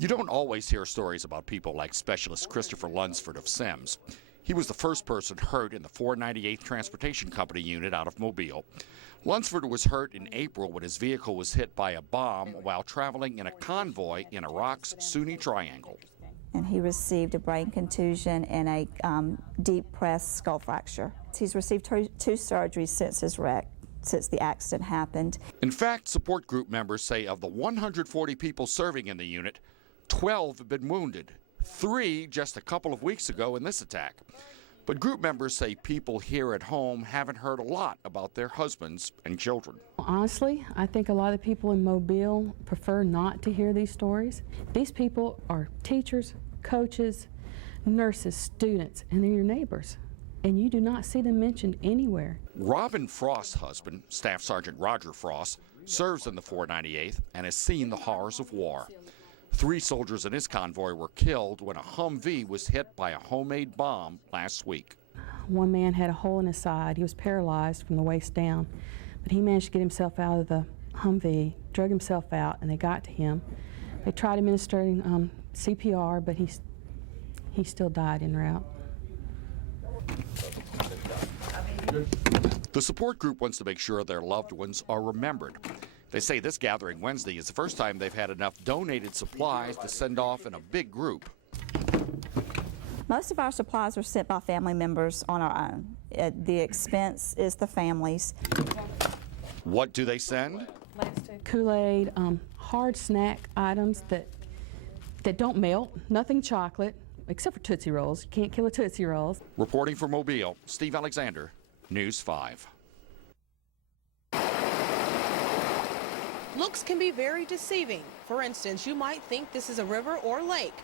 You don't always hear stories about people like Specialist Christopher Lunsford of Sims. He was the first person hurt in the 498th Transportation Company unit out of Mobile. Lunsford was hurt in April when his vehicle was hit by a bomb while traveling in a convoy in Iraq's Sunni Triangle. And he received a brain contusion and a deep pressed skull fracture. He's received two surgeries since the accident happened. In fact, support group members say of the 140 people serving in the unit, 12 have been wounded, 3 just a couple of weeks ago in this attack. But group members say people here at home haven't heard a lot about their husbands and children. Honestly, I think a lot of people in Mobile prefer not to hear these stories. These people are teachers, coaches, nurses, students, and they're your neighbors. And you do not see them mentioned anywhere. Robin Frost's husband, Staff Sergeant Roger Frost, serves in the 498th and has seen the horrors of war. 3 soldiers in his convoy were killed when a Humvee was hit by a homemade bomb last week. One man had a hole in his side. He was paralyzed from the waist down, but he managed to get himself out of the Humvee, drug himself out, and they got to him. They tried administering CPR, but he still died en route. The support group wants to make sure their loved ones are remembered. They say this gathering Wednesday is the first time they've had enough donated supplies to send off in a big group. Most of our supplies are sent by family members on our own. The expense is the families. What do they send? Kool-Aid, hard snack items that don't melt, nothing chocolate, except for Tootsie Rolls. You can't kill a Tootsie Rolls. Reporting for Mobile, Steve Alexander, News 5. Looks can be very deceiving. For instance, you might think this is a river or lake.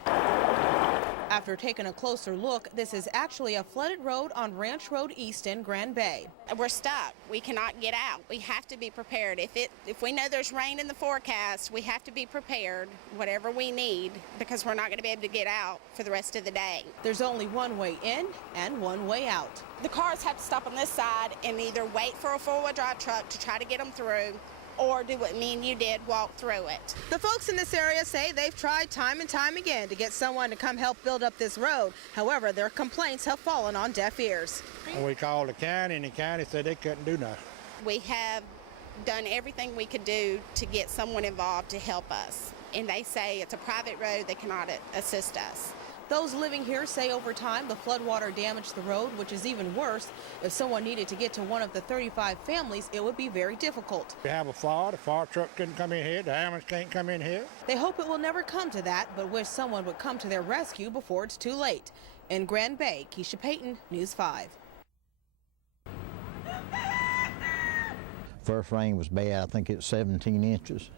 After taking a closer look, this is actually a flooded road on Ranch Road East in Grand Bay. We're stuck. We cannot get out. We have to be prepared. If we know there's rain in the forecast, we have to be prepared, whatever we need, because we're not going to be able to get out for the rest of the day. There's only one way in and one way out. The cars have to stop on this side and either wait for a four-wheel drive truck to try to get them through, or do what me and you did, walk through it. The folks in this area say they've tried time and time again to get someone to come help build up this road. However, their complaints have fallen on deaf ears. We called the county, and the county said they couldn't do nothing. We have done everything we could do to get someone involved to help us. And they say it's a private road, they cannot assist us. Those living here say over time the floodwater damaged the road, which is even worse. If someone needed to get to one of the 35 families, it would be very difficult. We have a fire, the fire truck couldn't come in here, the ambulance can't come in here. They hope it will never come to that, but wish someone would come to their rescue before it's too late. In Grand Bay, Keisha Payton, News 5. First rain was bad. I think it was 17 inches.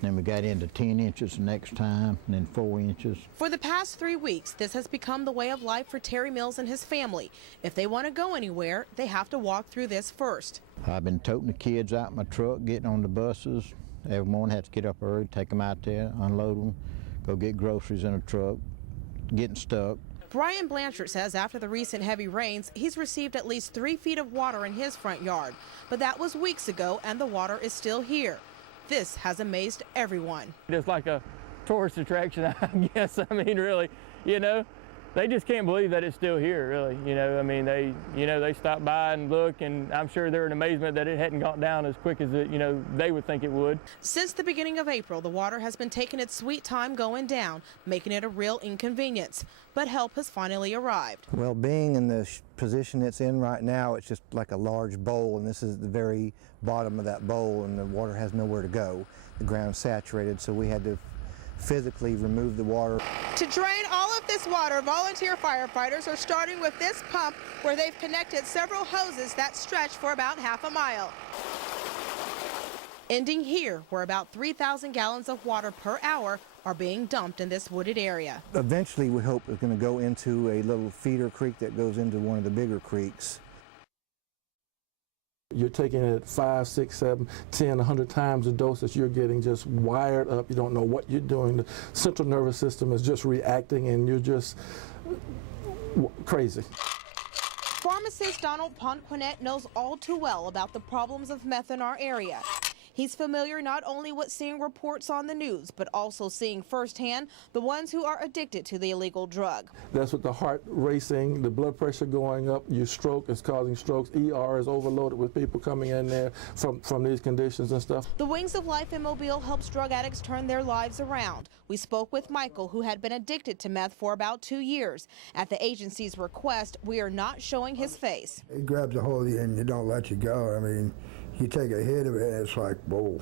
Then we got into 10 inches the next time, and then 4 inches. For the past 3 weeks, this has become the way of life for Terry Mills and his family. If they want to go anywhere, they have to walk through this first. I've been toting the kids out in my truck, getting on the buses. Every morning I have to get up early, take them out there, unload them, go get groceries in a truck, getting stuck. Brian Blanchard says after the recent heavy rains, he's received at least 3 feet of water in his front yard. But that was weeks ago, and the water is still here. This has amazed everyone. It's like a tourist attraction, I guess. I mean, really, they just can't believe that it's still here, really. They stop by and look, and I'm sure they're in amazement that it hadn't gone down as quick as they would think it would. Since the beginning of April, the water has been taking its sweet time going down, making it a real inconvenience. But help has finally arrived. Well, being in the position it's in right now, it's just like a large bowl, and this is the very bottom of that bowl, and the water has nowhere to go. The ground's saturated, so we had to physically remove the water. To drain all of this water, volunteer firefighters are starting with this pump where they've connected several hoses that stretch for about half a mile. Ending here, where about 3,000 gallons of water per hour are being dumped in this wooded area. Eventually, we hope it's going to go into a little feeder creek that goes into one of the bigger creeks. You're taking it 5, 6, 7, 10, 100 times the dose that you're getting, just wired up. You don't know what you're doing. The central nervous system is just reacting, and you're just crazy. Pharmacist Donald Ponquinet knows all too well about the problems of meth in our area. He's familiar not only with seeing reports on the news, but also seeing firsthand the ones who are addicted to the illegal drug. That's with the heart racing, the blood pressure going up, your stroke is causing strokes. ER is overloaded with people coming in there from these conditions and stuff. The Wings of Life in Mobile helps drug addicts turn their lives around. We spoke with Michael, who had been addicted to meth for about 2 years. At the agency's request, we are not showing his face. It grabs a hold of you and you don't let you go. I mean, you take a hit of it and it's like, whoa,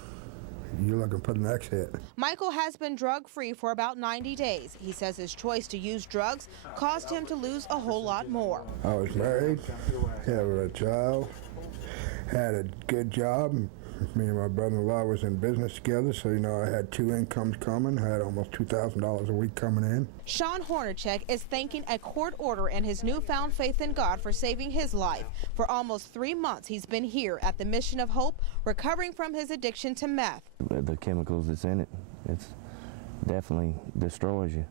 you're looking for the next hit. Michael has been drug-free for about 90 days. He says his choice to use drugs caused him to lose a whole lot more. I was married, had a child, had a good job. Me and my brother-in-law was in business together, so I had 2 incomes coming. I had almost $2,000 a week coming in. Sean Hornacek is thanking a court order and his newfound faith in God for saving his life. For almost 3 months, he's been here at the Mission of Hope, recovering from his addiction to meth. The chemicals that's in it, it's definitely destroys you.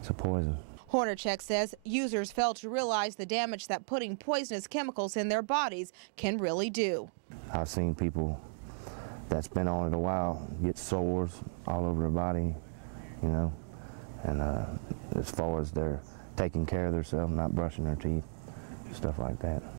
It's a poison. Hornacek says users fail to realize the damage that putting poisonous chemicals in their bodies can really do. I've seen people that's been on it a while get sores all over their body, and as far as they're taking care of themselves, not brushing their teeth, stuff like that.